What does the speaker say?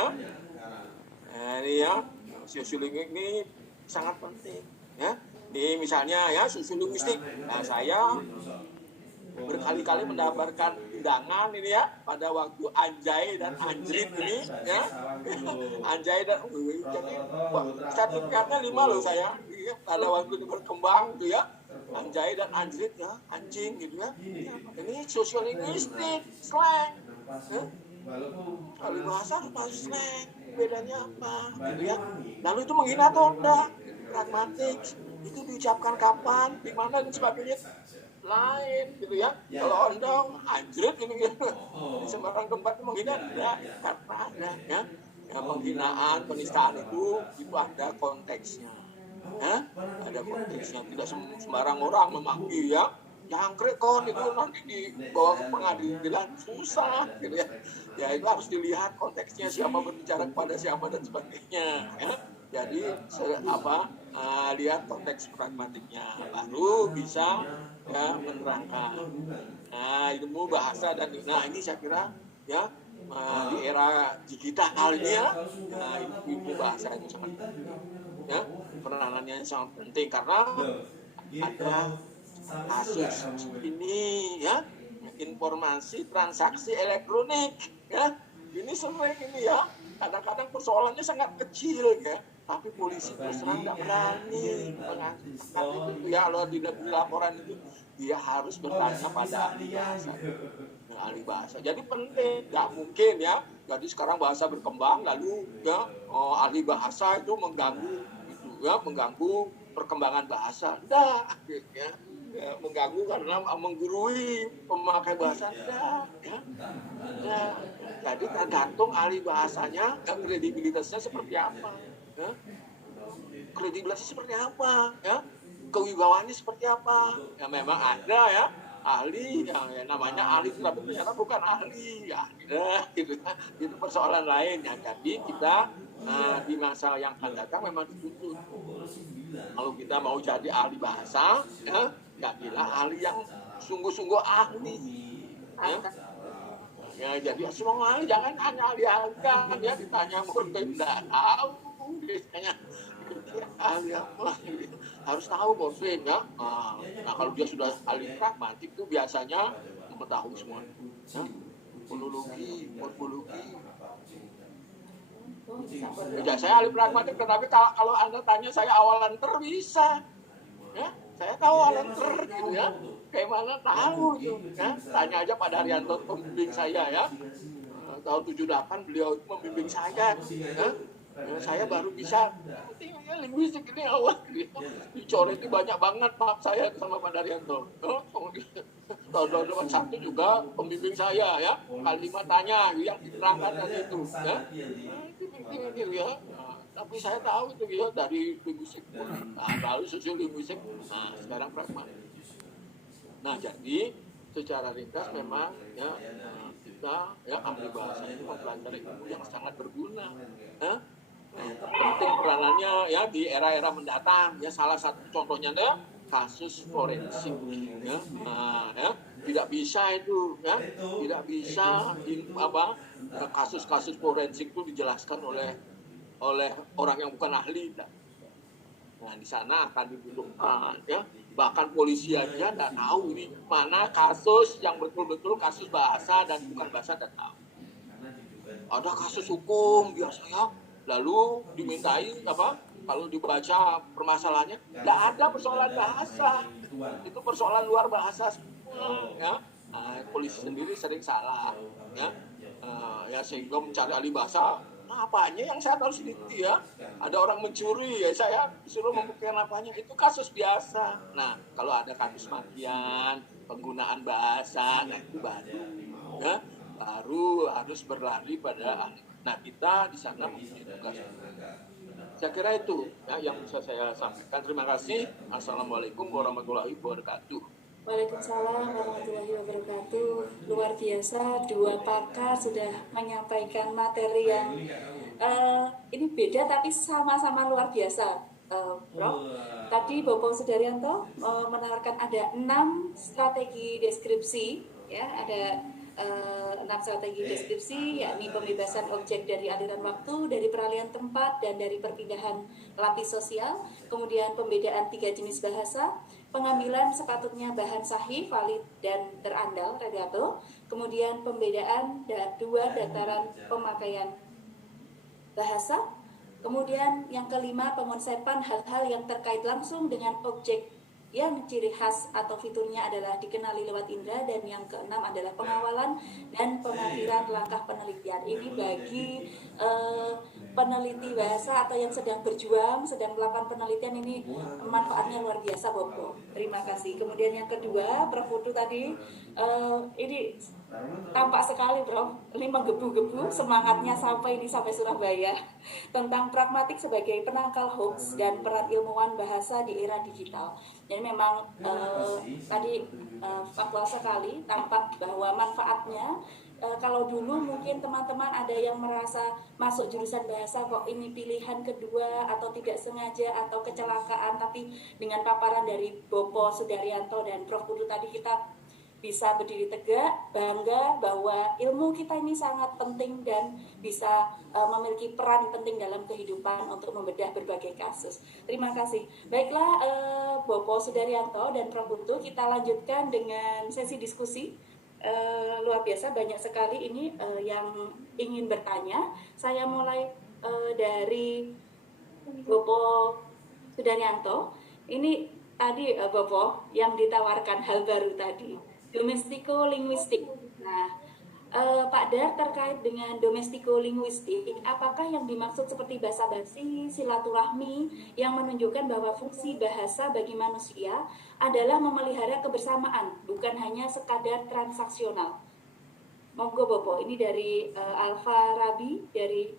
ya. Nah, ini ya, sosiolinguistik ini sangat penting ya. Ini misalnya ya sosiolinguistik. Nah, saya berkali-kali mendapatkan undangan ini ya pada waktu anjay dan anjrit ini ya. Anjay dan jadi sertifikatnya 5 loh saya ya, pada waktu berkembang tuh ya. Anjay dan anjrit ya, anjing gitu ya. Ini sosiolinguistik, slang. Ya. Alih bahasa apa slang? Bedanya apa? Gitu ya. Lalu itu menghina atau enggak? Pragmatik. Itu diucapkan kapan, di mana dan sebagainya. Lain gitu ya. Kalau Anda anjrit ini gitu. Di sembarang tempat menghina enggak, karena ada ya. Ya, penghinaan, penistaan itu ada konteksnya. Ya, ada konteksnya. Tidak sembarang orang memaki ya. Jangkrik kon itu nanti dibawa ke pengadilan susah gitu ya. Ya itu harus dilihat konteksnya, siapa berbicara kepada siapa dan sebagainya ya. Jadi lihat konteks pragmatiknya baru bisa ya menerangkan. Nah, ilmu bahasa dan ini saya kira ya di era digital ini ya, ilmu bahasa itu sangat penting ya, peranannya sangat penting karena ada kasus ini ya, informasi transaksi elektronik ya, ini sering ini ya, kadang-kadang persoalannya sangat kecil ya, tapi polisi terus terang nggak berani mengangkat itu ya. Kalau di laporan itu dia harus bertanya pada ahli bahasa. Jadi penting, nggak mungkin ya. Jadi sekarang bahasa berkembang lalu ya ahli bahasa itu mengganggu itu ya, mengganggu perkembangan bahasa. Enggak ya. Ya, mengganggu karena menggurui pemakai bahasa enggak ya. Nah, jadi tergantung ahli bahasanya, kredibilitasnya seperti apa ya. Kredibilitasnya seperti apa ya, kewibawaannya seperti apa ya. Memang ada ya ahli yang ya, namanya ahli tapi ternyata bukan ahli ya, gitu. Itu persoalan lain ya. Jadi kita di masa yang akan datang memang dituntut kalau kita mau jadi ahli bahasa ya, nggak bila ahli yang sungguh-sungguh ahli ya. Jadi semua ahli, jangan hanya ahli angka ya, ditanya murni tidak tahu, biasanya ahli apa harus tahu morfin ya. Nah kalau dia sudah ahli pragmatik itu biasanya mengetahui semua ya, fonologi, morfologi ya. Saya ahli pragmatik, tetapi kalau Anda tanya saya awalan bisa ya, saya tahu awalan gitu ya, kayak mana tahu itu ya. Tanya aja Pak Daryanto, pembimbing saya ya, tahun 78 beliau membimbing saya ya. Saya baru bisa ya, linguistik ini awal dicoreti banyak banget maaf saya sama Pak Daryanto. Tahun 81 juga pembimbing saya ya, kalimat tanya yang diterangkan tadi itu ya. Itu ya. Tapi saya tahu itu ya dari linguistik. Lalu sosiolinguistik. Nah, sekarang pragmatik. Nah, jadi secara ringkas memang ya kita ya ahli bahasa itu mempelajari ilmu yang sangat berguna. Ya. Penting peranannya ya di era-era mendatang ya. Salah satu contohnya ya kasus forensik ya. Ya tidak bisa itu ya, tidak bisa kasus-kasus forensik itu dijelaskan oleh orang yang bukan ahli. Nah di sana akan dibutuhkan ya, bahkan polisi aja nggak tahu ini mana kasus yang betul-betul kasus bahasa dan bukan bahasa, dan tahu. Ada kasus hukum biasa ya, lalu dimintai kalau dibaca permasalahannya nggak ada persoalan bahasa, itu persoalan luar bahasa semua ya. Polisi sendiri sering salah ya, ya sehingga mencari ahli bahasa. Apanya yang saya harus teliti ya, ada orang mencuri ya saya disuruh membuktikan apanya, itu kasus biasa. Nah kalau ada kasus makian, penggunaan bahasa, nah itu baru ya, baru harus berlari pada ahli. Nah kita di sana mempunyai tugas. Saya kira itu ya yang bisa saya sampaikan. Terima kasih. Assalamualaikum warahmatullahi wabarakatuh. Waalaikumsalam warahmatullahi wabarakatuh. Luar biasa, dua pakar sudah menyampaikan materi yang ini beda tapi sama-sama luar biasa, Prof. Tadi Bapak Sudaryanto menawarkan ada 6 strategi deskripsi, ya, ada 6 strategi deskripsi, yakni pembebasan objek dari aliran waktu, dari peralihan tempat, dan dari perpindahan lapis sosial. Kemudian pembedaan 3 jenis bahasa, pengambilan sepatutnya bahan sahih, valid, dan terandal, reliable. Kemudian pembedaan 2 dataran pemakaian bahasa. Kemudian yang kelima, pengonsepan hal-hal yang terkait langsung dengan objek yang ciri khas atau fiturnya adalah dikenali lewat indera. Dan yang keenam adalah pengawalan dan pemakhiran langkah penelitian. Ini bagi peneliti bahasa atau yang sedang berjuang, sedang melakukan penelitian, ini manfaatnya luar biasa, Bobo. Terima kasih. Kemudian yang kedua, Prof. Putu tadi, ini tampak sekali, Bro. Ini menggebu-gebu semangatnya sampai Surabaya tentang pragmatik sebagai penangkal hoax dan peran ilmuwan bahasa di era digital. Jadi memang tadi faktual sekali, tampak bahwa manfaatnya. Kalau dulu mungkin teman-teman ada yang merasa masuk jurusan bahasa kok ini pilihan kedua atau tidak sengaja atau kecelakaan, tapi dengan paparan dari Bopo Sudaryanto dan Prof. Putu tadi kita bisa berdiri tegak, bangga bahwa ilmu kita ini sangat penting dan bisa memiliki peran penting dalam kehidupan untuk membedah berbagai kasus. Terima kasih. Baiklah, Bopo Sudaryanto dan Prof. Putu, kita lanjutkan dengan sesi diskusi. Luar biasa, banyak sekali ini yang ingin bertanya. Saya mulai dari Bopo Sudaryanto. Ini tadi Bopo yang ditawarkan hal baru tadi, domestiko-linguistik. Nah, Pak Dar, terkait dengan domestiko-linguistik, apakah yang dimaksud seperti basa-basi, silaturahmi, yang menunjukkan bahwa fungsi bahasa bagi manusia adalah memelihara kebersamaan, bukan hanya sekadar transaksional? Monggo Bopo, ini dari Alfa Rabi dari